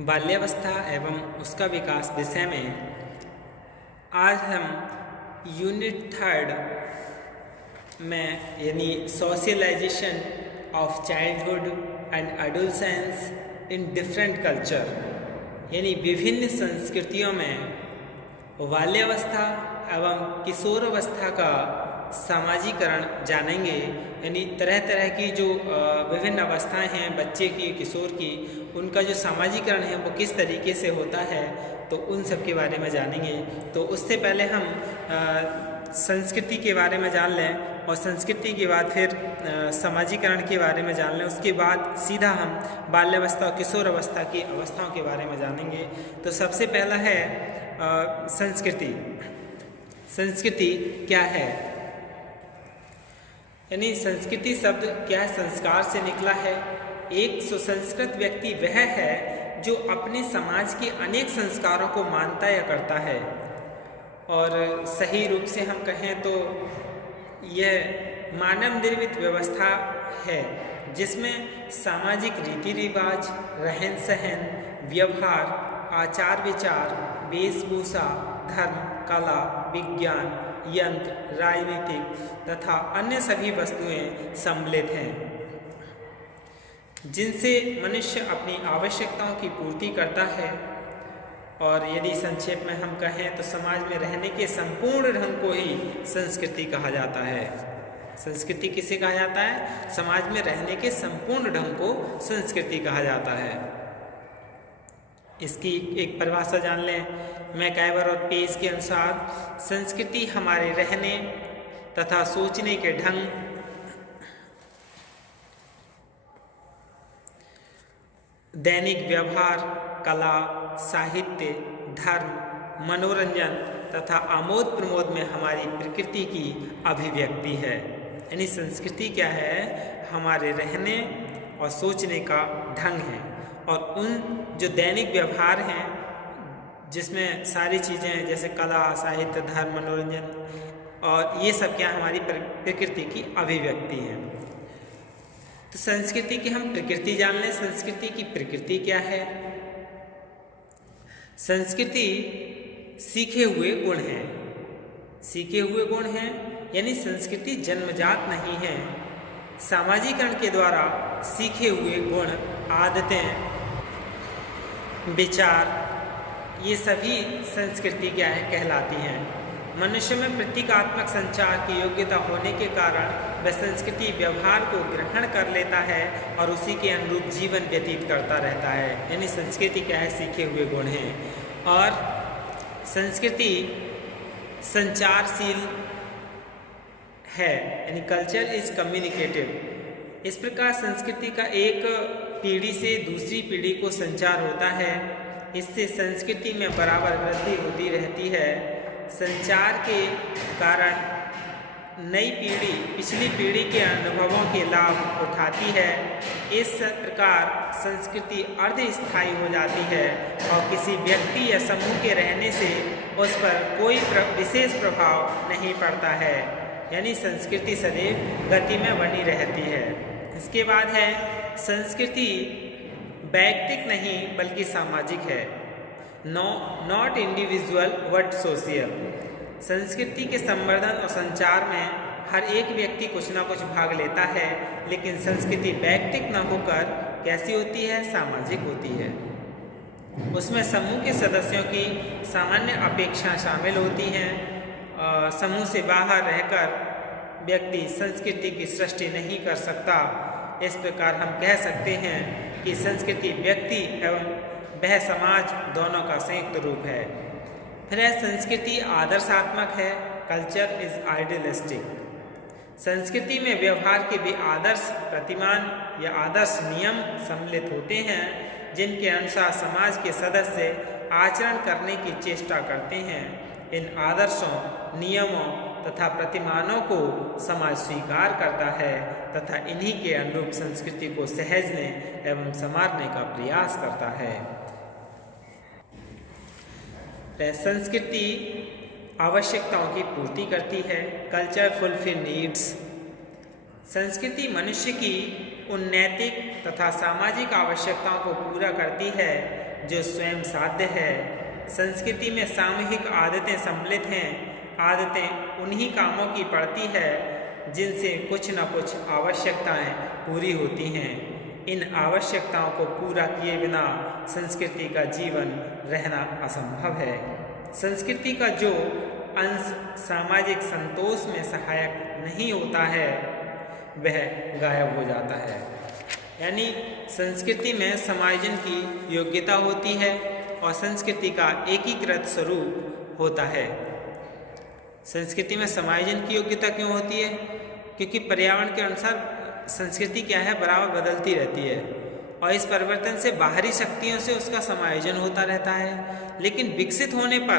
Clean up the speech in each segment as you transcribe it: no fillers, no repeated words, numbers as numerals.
बाल्यावस्था एवं उसका विकास विषय में आज हम यूनिट 3 में यानी socialisation of childhood and adolescence in different culture यानी विभिन्न संस्कृतियों में बाल्यावस्था एवं किशोरावस्था का सामाजिकरण जानेंगे। यानी तरह तरह की जो विभिन्न अवस्थाएं हैं बच्चे की, किशोर की, उनका जो सामाजिकरण है वो किस तरीके से होता है, तो उन सब के बारे में जानेंगे। तो उससे पहले हम संस्कृति के बारे में जान लें और संस्कृति के बाद फिर सामाजिकरण के बारे में जान लें। उसके बाद सीधा हम बाल्यावस्था और किशोरावस्था की अवस्थाओं के बारे में जानेंगे। तो सबसे पहला है संस्कृति। संस्कृति क्या है? यानी संस्कृति शब्द क्या है? संस्कार से निकला है। एक सुसंस्कृत व्यक्ति वह है जो अपने समाज के अनेक संस्कारों को मानता या करता है। और सही रूप से हम कहें तो यह मानव निर्मित व्यवस्था है जिसमें सामाजिक रीति रिवाज, रहन सहन, व्यवहार, आचार विचार, वेशभूषा, धर्म, कला, विज्ञान, यंत्र, राजनीतिक तथा अन्य सभी वस्तुएं सम्मिलित हैं जिनसे मनुष्य अपनी आवश्यकताओं की पूर्ति करता है। और यदि संक्षेप में हम कहें तो समाज में रहने के संपूर्ण ढंग को ही संस्कृति कहा जाता है। संस्कृति किसे कहा जाता है? समाज में रहने के संपूर्ण ढंग को संस्कृति कहा जाता है। इसकी एक परिभाषा जान लें। मैकाइवर और पेज के अनुसार संस्कृति हमारे रहने तथा सोचने के ढंग, दैनिक व्यवहार, कला, साहित्य, धर्म, मनोरंजन तथा आमोद प्रमोद में हमारी प्रकृति की अभिव्यक्ति है। यानी संस्कृति क्या है? हमारे रहने और सोचने का ढंग है। और उन जो दैनिक व्यवहार हैं जिसमें सारी चीज़ें जैसे कला, साहित्य, धर्म, मनोरंजन और ये सब क्या हमारी प्रकृति की अभिव्यक्ति है। तो संस्कृति की हम प्रकृति जान लें। संस्कृति की प्रकृति क्या है? संस्कृति सीखे हुए गुण हैं। सीखे हुए गुण हैं यानी संस्कृति जन्मजात नहीं है। सामाजिकरण के द्वारा सीखे हुए गुण, आदतें, विचार, ये सभी संस्कृति क्या है कहलाती हैं। मनुष्य में प्रतीकात्मक संचार की योग्यता होने के कारण वह संस्कृति व्यवहार को ग्रहण कर लेता है और उसी के अनुरूप जीवन व्यतीत करता रहता है। यानी संस्कृति क्या है? सीखे हुए गुण हैं। और संस्कृति संचारशील है, यानी कल्चर इज कम्युनिकेटिव। इस प्रकार संस्कृति का एक पीढ़ी से दूसरी पीढ़ी को संचार होता है। इससे संस्कृति में बराबर वृद्धि होती रहती है। संचार के कारण नई पीढ़ी पिछली पीढ़ी के अनुभवों के लाभ उठाती है। इस प्रकार संस्कृति अर्धस्थायी हो जाती है और किसी व्यक्ति या समूह के रहने से उस पर कोई विशेष प्रभाव नहीं पड़ता है। यानी संस्कृति सदैव गति में बनी रहती है। इसके बाद है संस्कृति वैयक्तिक नहीं बल्कि सामाजिक है। Not individual but social. संस्कृति के संवर्धन और संचार में हर एक व्यक्ति कुछ ना कुछ भाग लेता है, लेकिन संस्कृति वैयक्तिक न होकर कैसी होती है? सामाजिक होती है। उसमें समूह के सदस्यों की सामान्य अपेक्षाएं शामिल होती हैं। समूह से बाहर रहकर व्यक्ति संस्कृति की सृष्टि नहीं कर सकता। इस प्रकार हम कह सकते हैं कि संस्कृति व्यक्ति एवं वह समाज दोनों का संयुक्त रूप है। फिर संस्कृति आदर्शात्मक है। Culture is idealistic. संस्कृति में व्यवहार के भी आदर्श प्रतिमान या आदर्श नियम सम्मिलित होते हैं जिनके अनुसार समाज के सदस्य आचरण करने की चेष्टा करते हैं। इन आदर्शों, नियमों तथा प्रतिमानों को समाज स्वीकार करता है तथा इन्हीं के अनुरूप संस्कृति को सहेजने एवं संवारने का प्रयास करता है। संस्कृति आवश्यकताओं की पूर्ति करती है। Culture fulfil needs. संस्कृति मनुष्य की उन नैतिक तथा सामाजिक आवश्यकताओं को पूरा करती है जो स्वयं साध्य है। संस्कृति में सामूहिक आदतें सम्मिलित हैं। आदतें उन्हीं कामों की पड़ती है जिनसे कुछ न कुछ आवश्यकताएं पूरी होती हैं। इन आवश्यकताओं को पूरा किए बिना संस्कृति का जीवन रहना असंभव है। संस्कृति का जो अंश सामाजिक संतोष में सहायक नहीं होता है वह गायब हो जाता है। यानी संस्कृति में समायोजन की योग्यता होती है और संस्कृति का एकीकृत स्वरूप होता है। संस्कृति में समायोजन की योग्यता क्यों होती है? क्योंकि पर्यावरण के अनुसार संस्कृति क्या है, बराबर बदलती रहती है और इस परिवर्तन से बाहरी शक्तियों से उसका समायोजन होता रहता है। लेकिन विकसित होने पर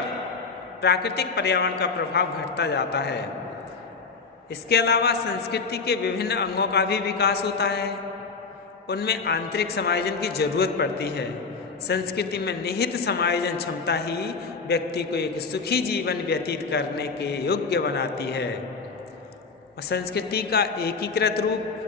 प्राकृतिक पर्यावरण का प्रभाव घटता जाता है। इसके अलावा संस्कृति के विभिन्न अंगों का भी विकास होता है। उनमें आंतरिक समायोजन की जरूरत पड़ती है। संस्कृति में निहित समायोजन क्षमता ही व्यक्ति को एक सुखी जीवन व्यतीत करने के योग्य बनाती है। और संस्कृति का एकीकृत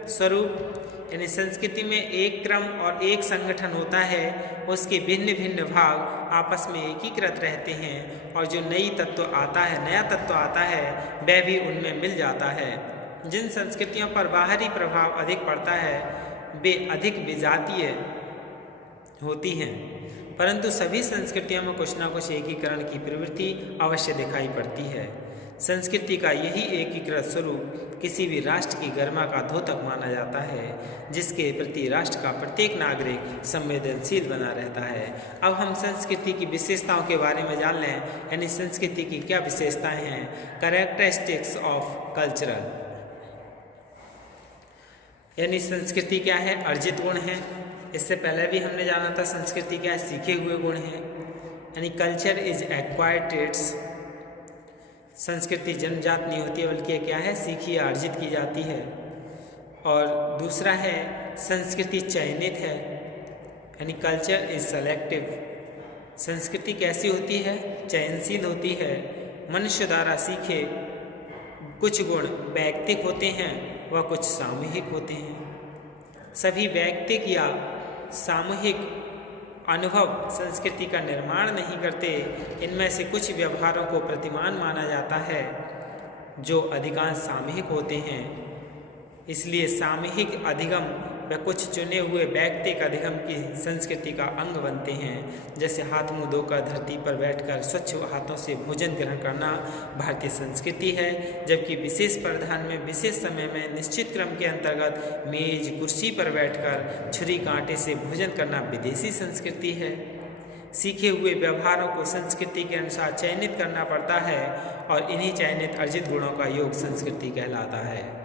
स्वरूप यानी संस्कृति में एक क्रम और एक संगठन होता है। उसके भिन्न भिन्न भाग आपस में एकीकृत रहते हैं और जो नया तत्व आता है वह भी उनमें मिल जाता है। जिन संस्कृतियों पर बाहरी प्रभाव अधिक पड़ता है वे अधिक विजातीय होती हैं, परंतु सभी संस्कृतियों में कुछ न कुछ एकीकरण की प्रवृत्ति अवश्य दिखाई पड़ती है। संस्कृति का यही एकीकृत स्वरूप किसी भी राष्ट्र की गरिमा का द्योतक माना जाता है, जिसके प्रति राष्ट्र का प्रत्येक नागरिक संवेदनशील बना रहता है। अब हम संस्कृति की विशेषताओं के बारे में जान लें, यानी संस्कृति की क्या विशेषताएं हैं। कैरेक्टरिस्टिक्स ऑफ कल्चरल, यानी संस्कृति क्या है, अर्जित गुण है। इससे पहले भी हमने जाना था संस्कृति क्या है, सीखे हुए गुण हैं। यानी कल्चर इज एक्वायर्ड ट्रेट्स, संस्कृति जन्मजात नहीं होती है बल्कि क्या है, सीखी या अर्जित की जाती है। और दूसरा है संस्कृति चयनित है, यानी कल्चर इज सेलेक्टिव, संस्कृति कैसी होती है, चयनशील होती है। मनुष्य द्वारा सीखे कुछ गुण वैयक्तिक होते हैं व कुछ सामूहिक होते हैं। सभी वैयक्तिक या सामूहिक अनुभव संस्कृति का निर्माण नहीं करते। इनमें से कुछ व्यवहारों को प्रतिमान माना जाता है जो अधिकांश सामूहिक होते हैं। इसलिए सामूहिक अधिगम व कुछ चुने हुए वैयक्तिक अधिगम की संस्कृति का अंग बनते हैं। जैसे हाथ मुंह धोकर धरती पर बैठकर स्वच्छ हाथों से भोजन ग्रहण करना भारतीय संस्कृति है, जबकि विशेष परिधान में विशेष समय में निश्चित क्रम के अंतर्गत मेज कुर्सी पर बैठकर छुरी कांटे से भोजन करना विदेशी संस्कृति है। सीखे हुए व्यवहारों को संस्कृति के अनुसार चयनित करना पड़ता है और इन्हीं चयनित अर्जित गुणों का योग संस्कृति कहलाता है।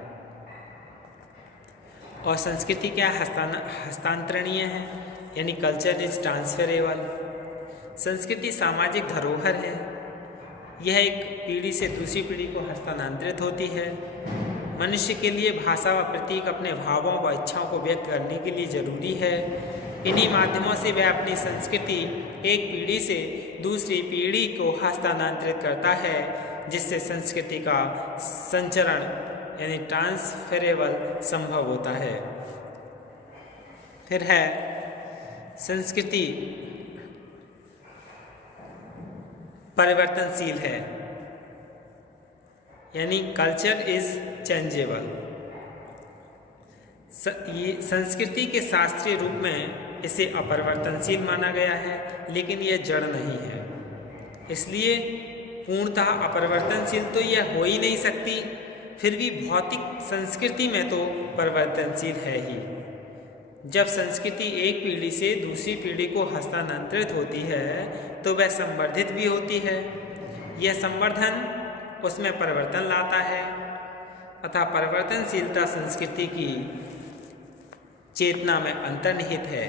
और संस्कृति क्या हस्तांतरणीय है, यानी कल्चर इज ट्रांसफरेबल। संस्कृति सामाजिक धरोहर है, यह एक पीढ़ी से दूसरी पीढ़ी को हस्तांतरित होती है। मनुष्य के लिए भाषा व प्रतीक अपने भावों व इच्छाओं को व्यक्त करने के लिए जरूरी है। इन्हीं माध्यमों से वह अपनी संस्कृति एक पीढ़ी से दूसरी पीढ़ी को हस्तांतरित करता है, जिससे संस्कृति का संचरण यानी ट्रांसफरेबल संभव होता है। फिर है संस्कृति परिवर्तनशील है, यानी कल्चर इज चेंजेबल। ये संस्कृति के शास्त्रीय रूप में इसे अपरिवर्तनशील माना गया है, लेकिन यह जड़ नहीं है। इसलिए पूर्णतः अपरिवर्तनशील तो यह हो ही नहीं सकती, फिर भी भौतिक संस्कृति में तो परिवर्तनशील है ही। जब संस्कृति एक पीढ़ी से दूसरी पीढ़ी को हस्तांतरित होती है तो वह संवर्धित भी होती है। यह संवर्धन उसमें परिवर्तन लाता है, अतः परिवर्तनशीलता संस्कृति की चेतना में अंतर्निहित है।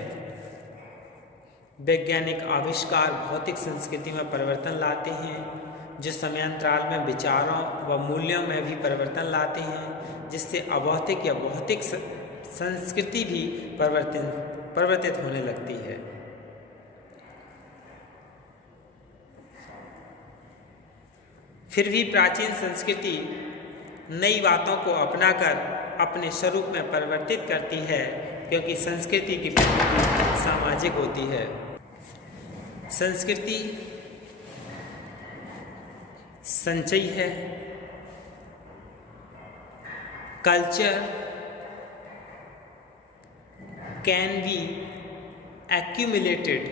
वैज्ञानिक आविष्कार भौतिक संस्कृति में परिवर्तन लाते हैं, जो समयांतराल में विचारों व मूल्यों में भी परिवर्तन लाते हैं, जिससे अभौतिक या भौतिक संस्कृति भी परिवर्तित होने लगती है। फिर भी प्राचीन संस्कृति नई बातों को अपनाकर अपने स्वरूप में परिवर्तित करती है, क्योंकि संस्कृति की प्रकृति सामाजिक होती है। संस्कृति संचय है। Culture can be accumulated.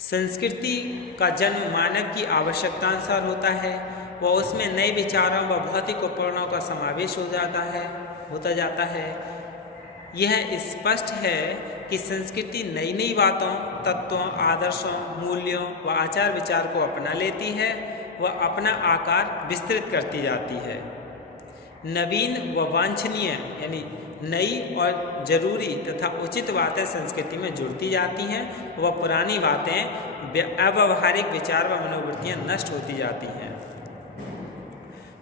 संस्कृति का जन्म मानव की आवश्यकतानुसार होता है व उसमें नए विचारों व भौतिक उपकरणों का समावेश होता जाता है। यह स्पष्ट है कि संस्कृति नई नई बातों, तत्वों, आदर्शों, मूल्यों व आचार विचार को अपना लेती है व अपना आकार विस्तृत करती जाती है। नवीन व वांछनीय यानी नई और जरूरी तथा उचित बातें संस्कृति में जुड़ती जाती हैं व पुरानी बातें, अव्यावहारिक विचार व मनोवृत्तियाँ नष्ट होती जाती हैं।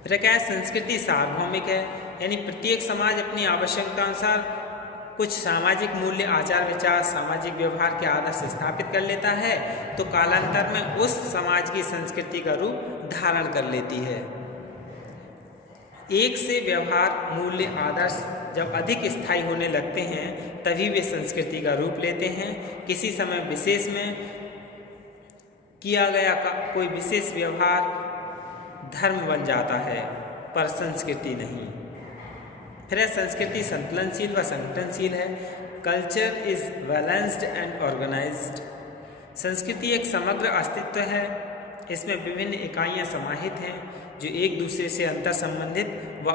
फिर क्या है, संस्कृति सार्वभौमिक है, यानी प्रत्येक समाज अपनी आवश्यकता अनुसार कुछ सामाजिक मूल्य, आचार विचार, सामाजिक व्यवहार के आदर्श स्थापित कर लेता है तो कालांतर में उस समाज की संस्कृति का रूप धारण कर लेती है। एक से व्यवहार, मूल्य, आदर्श जब अधिक स्थायी होने लगते हैं तभी वे संस्कृति का रूप लेते हैं। किसी समय विशेष में किया गया कोई विशेष व्यवहार धर्म बन जाता है, पर संस्कृति नहीं। फिर संस्कृति संतुलनशील व संगठनशील है। Culture is balanced and organised. संस्कृति एक समग्र अस्तित्व है। इसमें विभिन्न इकाइयाँ समाहित हैं जो एक दूसरे से अंतर संबंधित व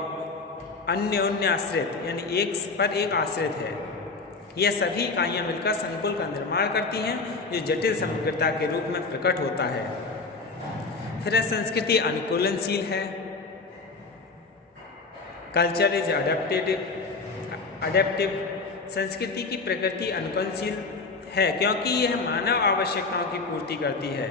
अन्योन्य आश्रित यानी एक पर एक आश्रित है। यह सभी इकाइयाँ मिलकर संकुल का निर्माण करती हैं जो जटिल समग्रता के रूप में प्रकट होता है। फिर संस्कृति अनुकूलनशील है। Culture is adaptive. संस्कृति की प्रकृति अनुकूलनशील है क्योंकि यह मानव आवश्यकताओं की पूर्ति करती है।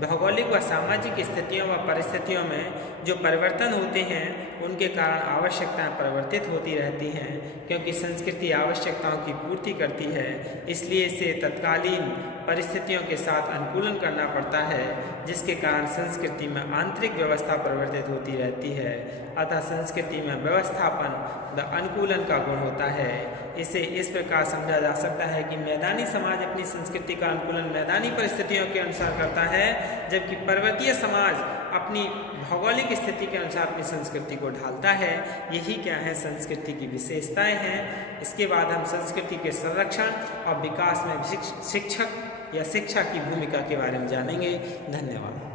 भौगोलिक व सामाजिक स्थितियों व परिस्थितियों में जो परिवर्तन होते हैं उनके कारण आवश्यकताएं परिवर्तित होती रहती हैं। क्योंकि संस्कृति आवश्यकताओं की पूर्ति करती है इसलिए इसे तत्कालीन परिस्थितियों के साथ अनुकूलन करना पड़ता है, जिसके कारण संस्कृति में आंतरिक व्यवस्था परिवर्तित होती रहती है। अतः संस्कृति में व्यवस्थापन व अनुकूलन का गुण होता है। इसे इस प्रकार समझा जा सकता है कि मैदानी समाज अपनी संस्कृति का अनुकूलन मैदानी परिस्थितियों के अनुसार करता है, जबकि पर्वतीय समाज अपनी भौगोलिक स्थिति के अनुसार अपनी संस्कृति को ढालता है। यही क्या है, संस्कृति की विशेषताएं हैं। इसके बाद हम संस्कृति के संरक्षण और विकास में शिक्षक या शिक्षा की भूमिका के बारे में जानेंगे। धन्यवाद।